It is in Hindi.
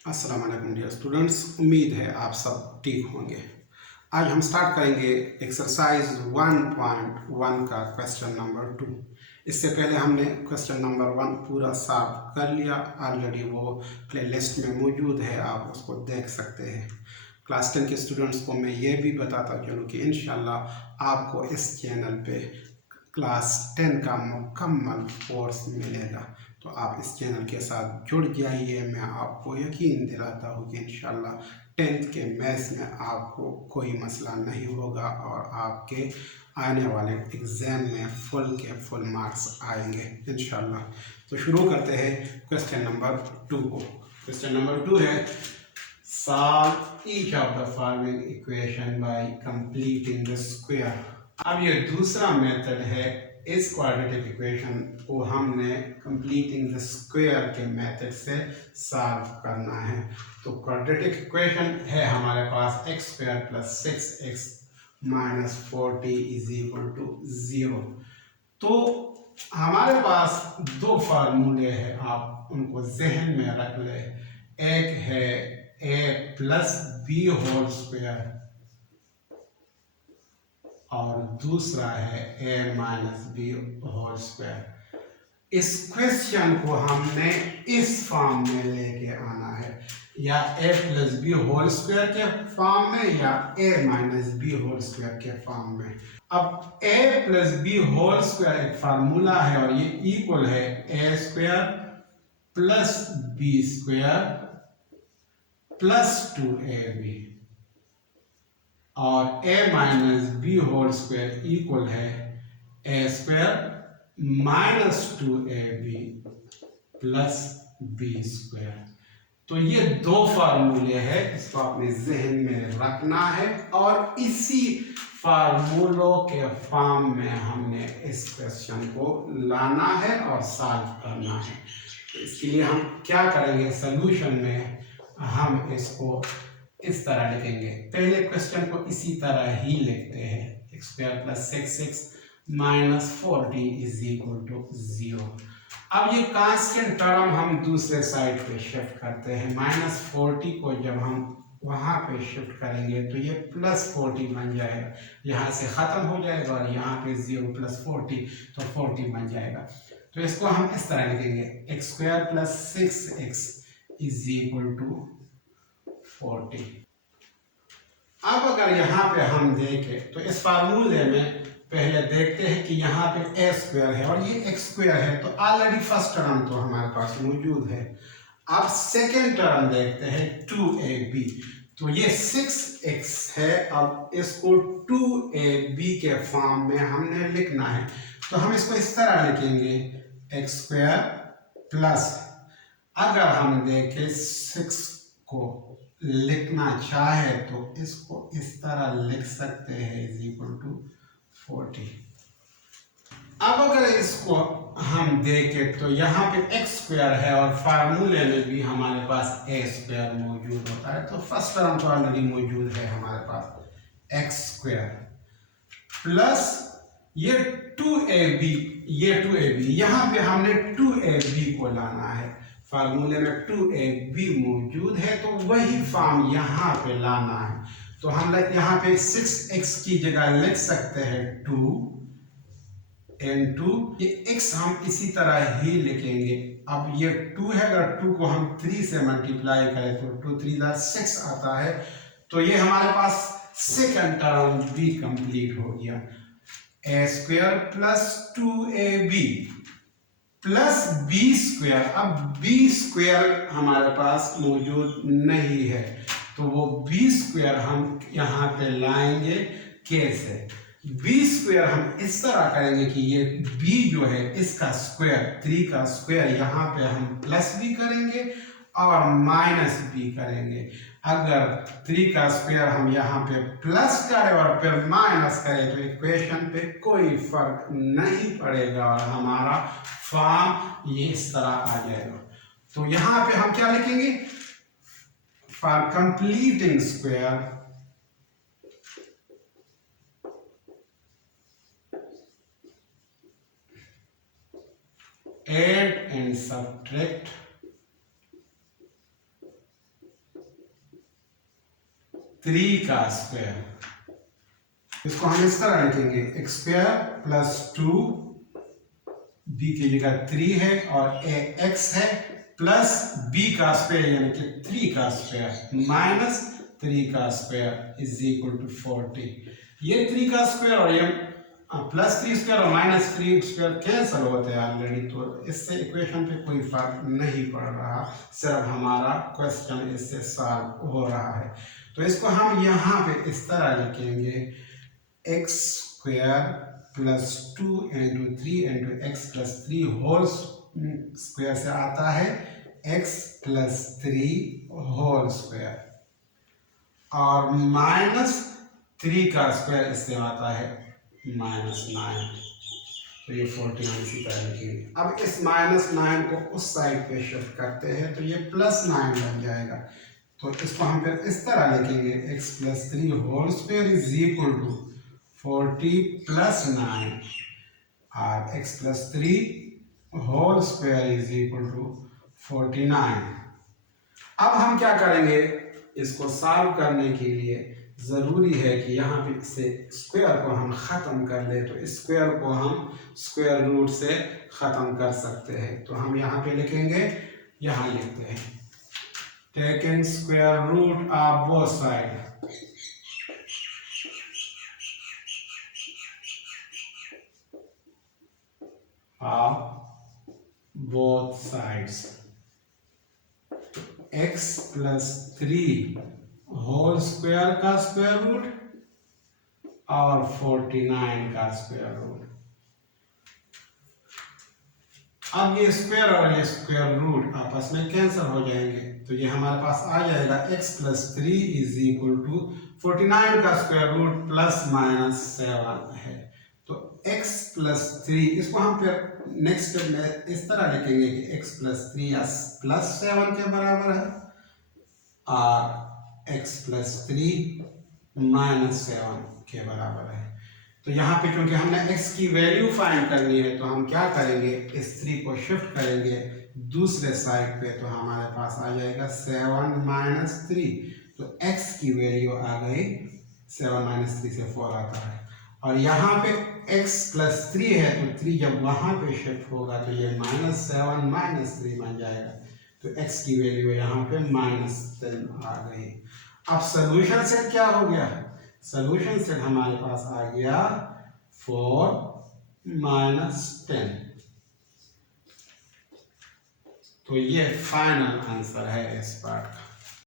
अस्सलाम वालेकुम डियर स्टूडेंट्स, उम्मीद है आप सब ठीक होंगे। आज हम स्टार्ट करेंगे एक्सरसाइज 1.1 का क्वेश्चन नंबर 2। इससे पहले हमने क्वेश्चन नंबर 1 पूरा सॉल्व कर लिया, ऑलरेडी वो प्ले लिस्ट में मौजूद है, आप उसको देख सकते हैं। क्लास 10 के स्टूडेंट्स को मैं ये भी बताता चलूँ कि इंशाल्लाह आपको इस चैनल पे क्लास 10 का मुकम्मल कोर्स मिलेगा, तो आप इस चैनल के साथ जुड़ जाइए। मैं आपको यकीन दिलाता हूँ कि इंशाल्लाह 10th के मैथ्स में आपको कोई मसला नहीं होगा और आपके आने वाले एग्ज़ाम में फुल के फुल मार्क्स आएंगे इंशाल्लाह। तो शुरू करते हैं क्वेश्चन नंबर 2 को। क्वेश्चन नंबर 2 है, solve each of the following equation by completing the square. अब ये दूसरा मेथड है, इस क्वाड्रेटिक इक्वेशन को हमने कंप्लीटिंग द स्क्वायर के मेथड से सॉल्व करना है। तो क्वाड्रेटिक इक्वेशन है हमारे पास x square plus 6x minus 40 is equal to 0। तो हमारे पास दो फार्मूले हैं, आप उनको जहन में रख ले। एक है a plus B whole square और दूसरा है a minus B whole square. इस क्वेश्चन को हमने इस फॉर्म में लेके आना है, या a plus B whole square के फॉर्म में या a minus B whole square के फॉर्म में। अब a plus B whole square एक फार्मूला है और ये इक्वल है a square plus B square plus 2ab, और a minus B whole square equal है a square minus 2ab plus B square. तो ये दो फार्मूले हैं, इसको अपने जहन में रखना है और इसी फार्मूलों के फॉर्म में हमने इस क्वेश्चन को लाना है और सॉल्व करना है। तो इसके लिए हम क्या करेंगे, सॉल्यूशन में हम इसको इस तरह लिखेंगे। पहले क्वेश्चन को इसी तरह ही लिखते हैं, X square plus 6x minus 40 is equal to 0। अब ये कांस्टेंट टर्म हम दूसरे साइड पे शिफ्ट करते हैं। माइनस 40 को जब हम वहां पे शिफ्ट करेंगे तो ये प्लस 40 बन जाएगा, यहाँ से ख़त्म हो जाएगा और यहाँ पे 0 प्लस 40 तो 40 बन जाएगा। तो इसको हम इस तरह लिखेंगे, X square plus 6x is equal to 40। अब अगर यहाँ पे हम देखें तो इस फार्मूले में पहले देखते हैं कि यहाँ पे a स्क्वायर है और ये x स्क्वायर है, तो ऑलरेडी फर्स्ट टर्म तो हमारे पास मौजूद है। अब सेकेंड टर्म देखते हैं 2ab, तो ये 6x है, अब इसको 2ab के फॉर्म में हमने लिखना है। तो हम इसको इस तरह लिखेंगे, एक्स स्क्वायर प्लस, अगर हम देखें 6 को लिखना चाहे तो इसको इस तरह लिख सकते हैं, इज इक्वल टू 40। अब अगर इसको हम देखें तो यहाँ पे एक्स स्क्वायर है और फार्मूले में भी हमारे पास ए स्क्वायर मौजूद होता है, तो फर्स्ट टर्म तो ऑलरेडी मौजूद है हमारे पास, एक्स स्क्वायर प्लस ये 2ab, ये 2ab, यहाँ पे हमने 2ab को लाना है। फार्मूले में 2ab मौजूद है तो वही फॉर्म यहाँ पे लाना है। तो हम यहाँ पे 6x की जगह लिख सकते हैं 2 into ये x हम इसी तरह ही लिखेंगे। अब ये 2 है, अगर 2 को हम 3 से मल्टीप्लाई करें तो 2 3 6 आता है, तो ये हमारे पास सेकंड टर्म भी कंप्लीट हो गया। a square plus 2ab plus B square. अब बी स्क्वायर हमारे पास मौजूद नहीं है, तो वो बी स्क्वायर हम यहाँ पे लाएंगे कैसे। बी स्क्वायर हम इस तरह करेंगे कि ये बी जो है इसका स्क्वायर, 3 का स्क्वायर, यहाँ पे हम प्लस भी करेंगे और माइनस भी करेंगे। अगर 3 का स्क्वायर हम यहाँ पे प्लस करें और फिर माइनस करें तो इक्वेशन पे कोई फर्क नहीं पड़ेगा और हमारा फॉर्म ये इस तरह आ जाएगा। तो यहाँ पे हम क्या लिखेंगे, for completing square add and subtract 3 का स्क्वायर। इसको हम इस तरह लिखेंगे x स्क्वायर प्लस 2 b की जगह 3 है और a x है प्लस b का स्क्वायर यानी कि 3 का स्क्वायर माइनस 3 का स्क्वायर इज इक्वल टू 40। ये 3 का स्क्वायर और ये प्लस 3 स्क्वायर और माइनस 3 स्क्वायर कैंसिल होते हैं ऑलरेडी, तो इससे इक्वेशन पे कोई फर्क नहीं पड़ रहा, सिर्फ हमारा क्वेश्चन इससे सॉल्व हो रहा है। तो इसको हम यहाँ पे इस तरह लिखेंगे x square plus 2 into 3 into X plus 3 whole square से आता है x प्लस 3 होल स्क्वायर और माइनस 3 का स्क्वायर इससे आता है माइनस 9। तो ये 49 इसी तरह लिखेंगे। अब इस माइनस 9 को उस साइड पे शिफ्ट करते हैं तो ये प्लस 9 बन जाएगा। तो इसको हम फिर इस तरह लिखेंगे x plus 3 whole square is equal to 40 plus 9 और x plus 3 whole square is equal to 49। अब हम क्या करेंगे, इसको सॉल्व करने के लिए ज़रूरी है कि यहाँ पे से स्क्वायर को हम ख़त्म कर लें, तो इस स्क्वायर को हम स्क्वायर रूट से ख़त्म कर सकते हैं। तो हम यहाँ पे लिखेंगे, यहाँ लिखते हैं taking square root of both side of both sides x plus 3 whole square का स्क्वायर रूट और 49 का स्क्वायर रूट। अब ये स्क्वायर और ये स्क्वायर रूट आपस में कैंसिल हो जाएंगे, तो ये हमारे पास आ जाएगा x plus 3 is equal to 49 का स्क्वायर रूट प्लस माइनस 7 है। तो x प्लस 3 इसको हम फिर नेक्स्ट स्टेप में इस तरह लिखेंगे कि x प्लस 3 या प्लस 7 के बराबर है और x प्लस 3 माइनस 7 के बराबर है। तो यहाँ पे क्योंकि हमने x की वैल्यू फाइंड करनी है तो हम क्या करेंगे, इस 3 को शिफ्ट करेंगे दूसरे साइड पे, तो हमारे पास आ जाएगा 7 माइनस 3। तो x की वैल्यू आ गई 7 माइनस 3 से 4 आता है और यहाँ पे x प्लस 3 है तो 3 जब वहाँ पे शिफ्ट होगा तो ये माइनस 7 माइनस 3 बन जाएगा। तो x की वैल्यू यहाँ पे माइनस 10 आ गई। अब सोल्यूशन सेट क्या हो गया, सोल्यूशन सेट हमारे पास आ गया 4 माइनस 10। तो ये फाइनल आंसर है इस पार्ट का।